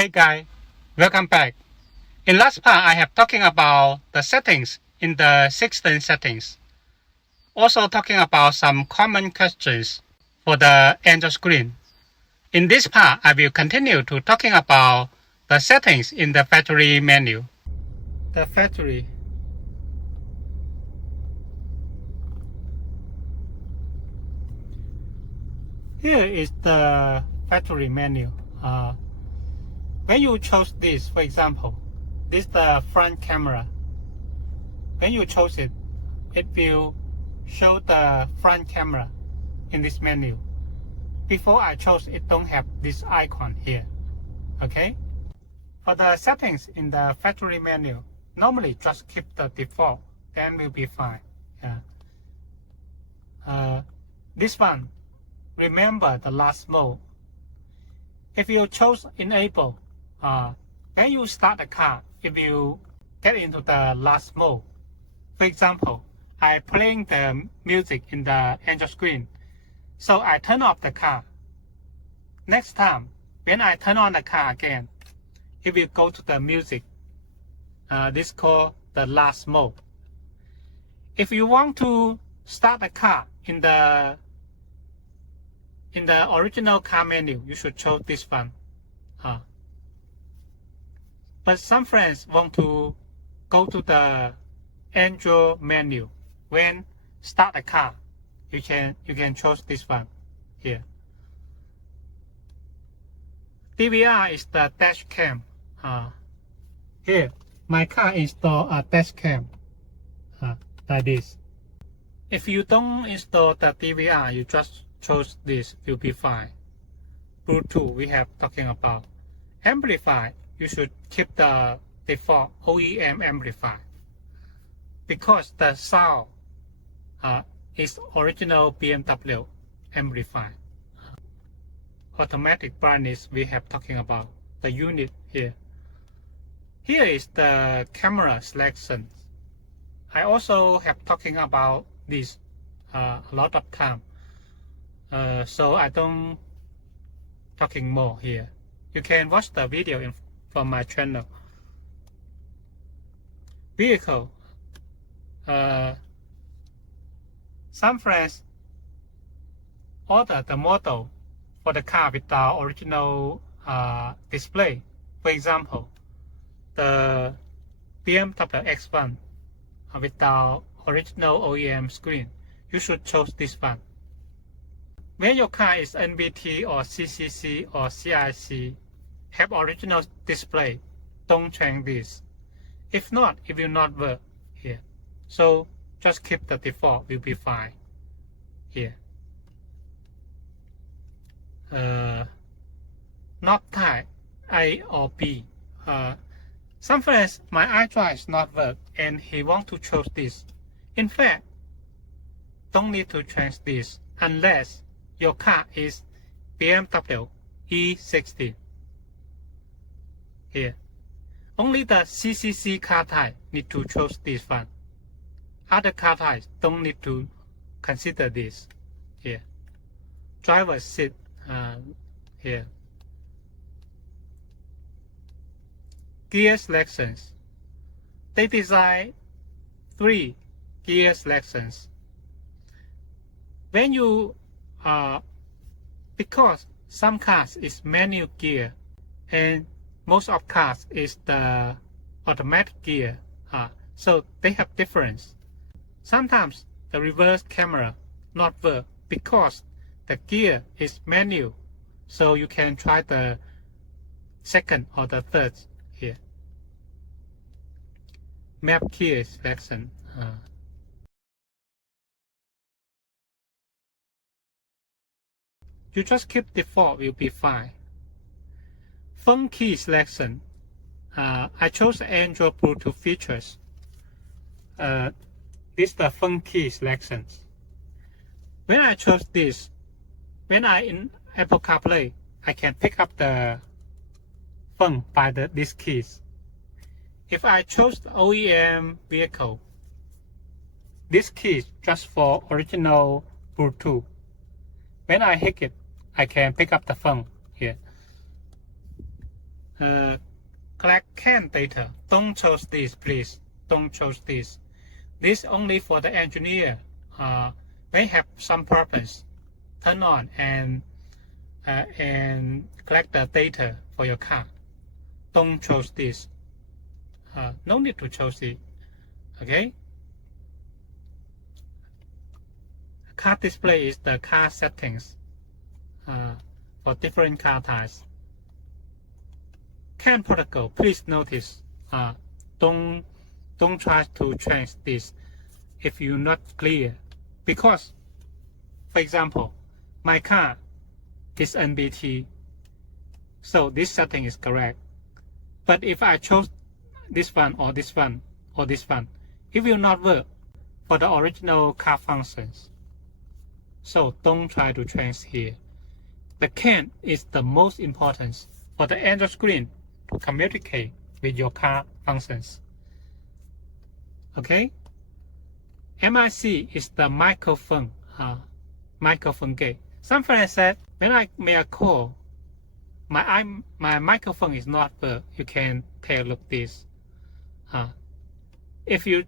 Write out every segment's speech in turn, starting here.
Hey guys, welcome back. In last part, I have talking about the settings in the system settings. Also talking about some common questions for the Android screen. In this part, I will continue to talking about the settings in the factory menu. The factory. Here is the factory menu. When you chose this, for example, this is the front camera. When you chose it, it will show the front camera in this menu. Before I chose it, don't have this icon here. Okay. For the settings in the factory menu, normally just keep the default, then will be fine. Yeah. This one, remember the last mode. If you chose enable, when you start the car, it will get into the last mode. For example, I playing the music in the Android screen, so I turn off the car. Next time, when I turn on the car again, it will go to the music. This is called the last mode. If you want to start the car in the original car menu, you should choose this one. But some friends want to go to the Android menu. When start the car, you can choose this one here. DVR is the dash cam. Here, my car install a dash cam like this. If you don't install the DVR, you just choose this, will be fine. Bluetooth, we have talking about. Amplifier, you should keep the default OEM amplifier, because the sound is original BMW amplifier. Automatic brightness, we have talking about the unit here. Here is the camera selection. I also have talking about this a lot of time, so I don't talking more here. You can watch the video from my channel. Vehicle. Some friends order the model for the car without original display. For example, the BMW X1 without original OEM screen. You should choose this one. When your car is NVT or CCC or CIC, have original display, don't change this. If not, it will not work here. So just keep the default, will be fine here. Not type A or B. Some friends, my iDrive is not work and he want to choose this. In fact, don't need to change this unless your car is BMW E60. Here, only the CCC car type need to choose this one. Other car types don't need to consider this. Here, driver's seat. Here, gear selections. They design 3 gear selections. When you because some cars is manual gear and most of cars is the automatic gear, so they have difference. Sometimes the reverse camera not work because the gear is manual, so you can try the second or the third here. Map key selection. You just keep default, will be fine. Phone key selection. I chose Android Bluetooth features. This is the phone key selections. When I chose this, when I in Apple CarPlay, I can pick up the phone by these keys. If I chose the OEM vehicle, this key is just for original Bluetooth. When I hit it, I can pick up the phone here. collect CAN data. Don't choose this, please. Don't choose this. This only for the engineer. May have some purpose. Turn on and collect the data for your car. Don't choose this. No need to choose it. Okay. Car display is the car settings for different car types. CAN protocol. Please notice. Don't try to change this if you're not clear, because, for example, my car is NBT, so this setting is correct. But if I chose this one or this one or this one, it will not work for the original car functions. So don't try to change here. The CAN is the most important for the Android screen to communicate with your car functions. Okay. MIC is the microphone gate. Some friends said when I make a call, my microphone is not work. You can take a look this. If you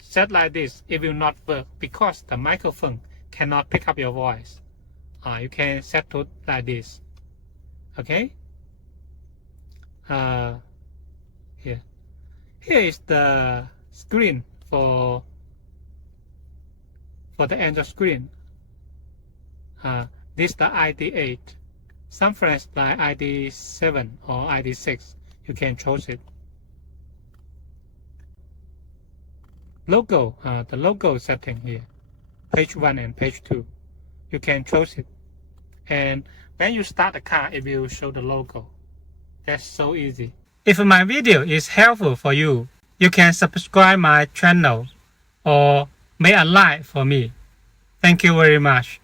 set like this, it will not work because the microphone cannot pick up your voice. You can set to like this. Okay. Here is the screen for the Android screen. This is the ID8. Some friends like ID7 or ID6. You can choose it. Logo, the logo setting here, page 1 and page 2. You can choose it. And when you start the car, it will show the logo. That's so easy. If my video is helpful for you, you can subscribe my channel or make a like for me. Thank you very much.